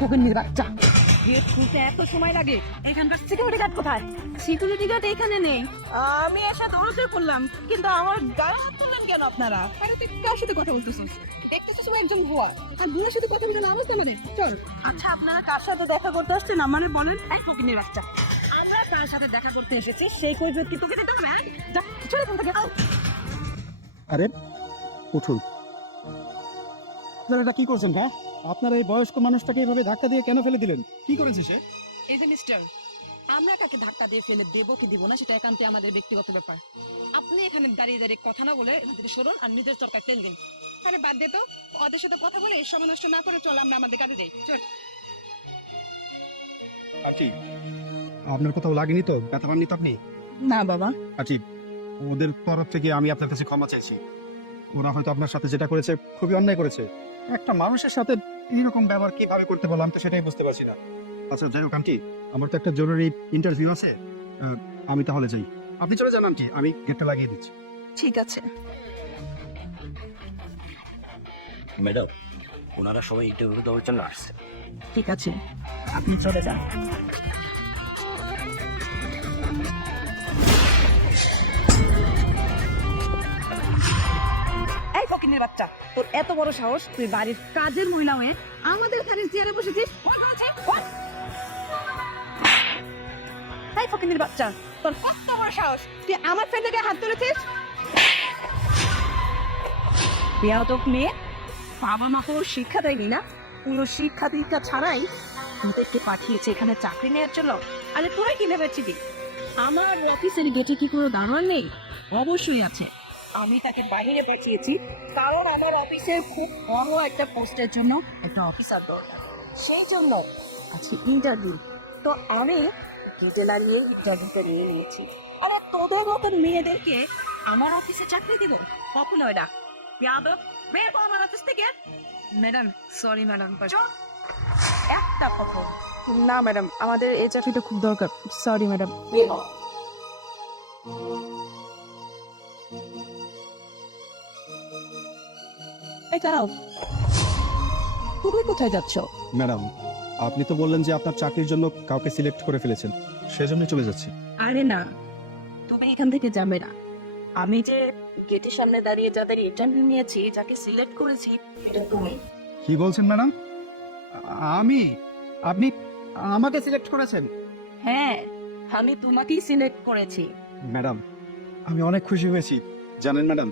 ফকিন্নির বাচ্চা গেট খুলতে এত সময় লাগে। এখানকার সিকিউরিটি গার্ড কোথায়? সিকিউরিটি গার্ড এখানে নেই। আমি এসে দৌড়তে করলাম কিন্তু আমার গায়ে হাত তুললেন কেন আপনারা? আরে তুই কার সাথে কথা বলতেছিস? দেখতেছিস ও একজন ভুয়া। আর ভুয়ার সাথে কথা বলে লাভ আছে আমাদের। চল। আচ্ছা আপনারা কার সাথে দেখা করতে আসছেন? আমারে বলেন। এক ফকিন্নির বাচ্চা আমরা কার সাথে দেখা করতে এসেছি? সেই কৈফিয়ত কি তোকে দিতে হবে হ্যাঁ? যা চলে এখান থেকে আরে উঠুন। আপনারা এটা কি করছেন হ্যাঁ? আপনারা এই বয়স্ক মানুষটাকে এইভাবে ধাক্কা দিয়ে কেন ফেলে দিলেন? কি করেছে সে? এই যে মিস্টার আমরা কাকে ধাক্কা দিয়ে ফেলে দেবো কি দিব না সেটা একান্তই আমাদের ব্যক্তিগত ব্যাপার। আপনি এখানে দাঁড়িয়ে দাঁড়িয়ে কথা না বলে এখান থেকে সরুন আর নিজের সরকার তেল দিন। আরে বাদ দে তো ওদের সাথে কথা বলে এই সময় নষ্ট না করে চল আমরা আমাদের কাজে যাই। চল। আচ্ছা আপনার কোথাও লাগেনি তো? ব্যথা পাননি তো আপনি? না বাবা। আচ্ছা ওদের তরফ থেকে আমি আপনার কাছে ক্ষমা চাইছি। ওরা হয়তো আপনার সাথে যেটা করেছে খুবই অন্যায় করেছে। একটা মানুষের সাথে এইরকম ব্যবহার কীভাবে করতে পারলাম তো সেটাই বুঝতে পারছি না। আচ্ছা যাই হোক আন্টি আমার তো একটা জরুরি ইন্টারভিউ আছে। আহ, আমি তাহলে যাই। আপনি চলে যান আন্টি আমি গেটটা লাগিয়ে দিচ্ছি। ঠিক আছে। ম্যাডাম ওনারা সবাই ইন্টারভিউ দেওয়ার জন্য আসছে। ঠিক আছে। আপনি চলে যান। এই বাচ্চা। তোর এত বড় সাহস, তুই বাড়ির কাজের মহিলা হয়ে আমাদের খালি চেয়ারে বসেছিস। এই ফকিনের বাচ্চা, তোর কত বড় সাহস। তুই আমার ফ্রেন্ডকে হাত তুলেছিস? মেয়ে, বাবা শিক্ষা দেয়নি না? পুরো শিক্ষা দীক্ষা ছাড়াই তোদেরকে পাঠিয়েছে এখানে চাকরি নেওয়ার জন্য। আরে তোরা কি ভেবেছিলি? আমার অফিসের গেটে কি কোনো দারোয়ান নেই? অবশ্যই আছে। আমি তাকে বাইরে পাঠিয়েছি। কারণ আমার অফিসের খুব বড় একটা পোস্টের জন্য একটা অফিসার দরকার। সেই জন্য আজকে ইন্টারভিউ তো আমি গেটে দাঁড়িয়ে ইন্টারভিউটা নিয়ে নিয়েছি। আরে তোদের মতন মেয়েদেরকে আমার অফিসে চাকরি দিব? কখনো এটা যাদব বের হও আমার অফিস থেকে। ম্যাডাম সরি ম্যাডাম একটা কথা। না ম্যাডাম আমাদের এই চাকরিটা খুব দরকার। Sorry madam. বের দাঁড়াও তুমি কোথায় যাচ্ছ? ম্যাডাম আপনি তো বললেন যে আপনার চাকরির জন্য কাউকে সিলেক্ট করে ফেলেছেন। সেজন্যই চলে যাচ্ছি। আরে না তুমি এখান থেকে যাবে না। আমি যে গেটের সামনে দাঁড়িয়ে যাদের ইন্টারভিউ নিয়েছি যাকে সিলেক্ট করেছি এটা তুমি। কি বলছেন ম্যাডাম? আমি? আপনি আমাকে সিলেক্ট করেছেন? হ্যাঁ আমি তোমাকেই সিলেক্ট করেছি। ম্যাডাম আমি অনেক খুশি হয়েছি। জানেন ম্যাডাম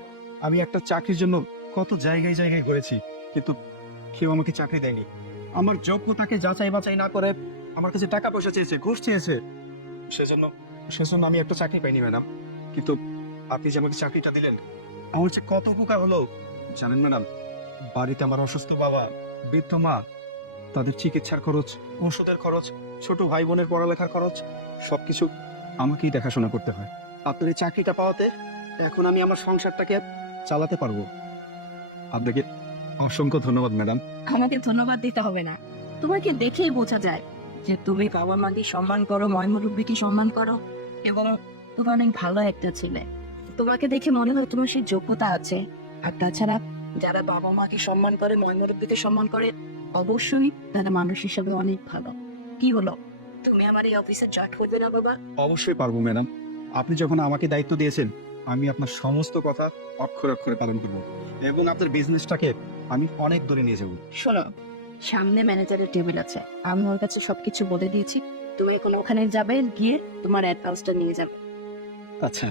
আমি একটা চাকরির জন্য কত জায়গায় জায়গায় ঘুরেছি, কিন্তু কেউ আমাকে চাকরি দেয়নি। আমার যোগ্যতাকে যাচাই বাছাই না করে আমার কাছে টাকা পয়সা চেয়েছে, ঘুষ চেয়েছে। সেজন্য সেজন্য আমি একটা চাকরি পাইনি, ম্যাডাম। কিন্তু আপনি যে আমাকে চাকরিটা দিলেন, আমার যে কত উপকার হলো, জানেন, ম্যাডাম, বাড়িতে আমার অসুস্থ বাবা, বৃদ্ধ মা, তাদের চিকিৎসার খরচ, ওষুধের খরচ, ছোট ভাই বোনের পড়ালেখার খরচ, সবকিছু আমাকেই দেখাশোনা করতে হয়। আপনার এই চাকরিটা পাওয়াতে এখন আমি আমার সংসারটাকে চালাতে পারব। আপনাকে অসংখ্য ধন্যবাদ ম্যাডাম। আমাকে ধন্যবাদ দিতে হবে না। তোমাকে দেখেই বোঝা যায় যে তুমি বাবা মাকে সম্মান করো ময়মুরব্বীকে সম্মান করো এবং তুমি অনেক ভালো একটা ছেলে। তোমাকে দেখে মনে হয় তোমার সেই যোগ্যতা আছে। আর তাছাড়া যারা বাবা মাকে সম্মান করে ময়মুরব্বীকে সম্মান করে অবশ্যই তারা মানুষ হিসেবে অনেক ভালো। কি হলো? তুমি আমার এই অফিসে জয়েন করবে না বাবা? অবশ্যই পারব ম্যাডাম। আপনি যখন আমাকে দায়িত্ব দিয়েছেন আমি আপনার সমস্ত কথা অক্ষর অক্ষরে পালন করব এবং আপনার বিজনেসটাকে আমি অনেক দূরে নিয়ে যাব। শোনো সামনে ম্যানেজারের টেবিল আছে। আমি ওর কাছে সবকিছু বলে দিয়েছি। তুমি এখন ওখানে যাবে গিয়ে তোমার অ্যাডভান্সটা নিয়ে যাবে। আচ্ছা।